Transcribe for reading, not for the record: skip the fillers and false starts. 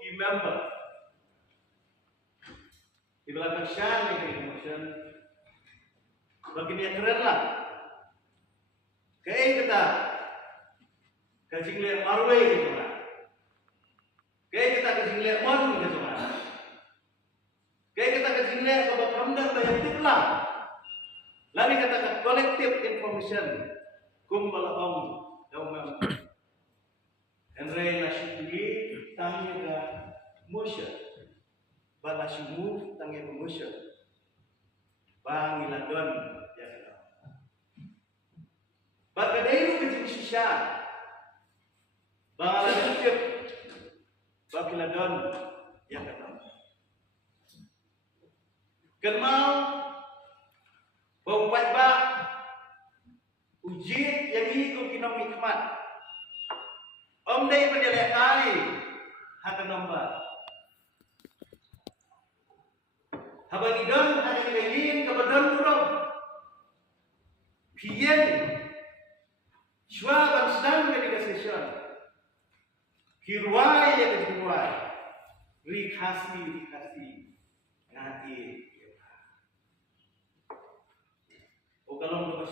key member. Di belakang Shan ini emotion. Begini keren lah. Kayak kita kacing lihat marway gitu lah. Kayak kita kacing lihat mon gitu lah. Kayak kita kacing lihat bahwa kamdan banyak lah. Lalu katakan collective information. Kumpul om dalam Andre nasi tanya ke motion. Balas move tanya ke motion. Bang iladon ya. Bagairu kecil sisa. Bang aladon bang iladon ya kata. Kenal bang ba uji yang ini kau kinam hikmat. Om day menjelek kali hak nombor. Habang idon hanya dilayin kebetulan kurang. Pian, shwa bansan ke session. Hirwai ya ke hirwai. Rikasi ngati. O kalau mau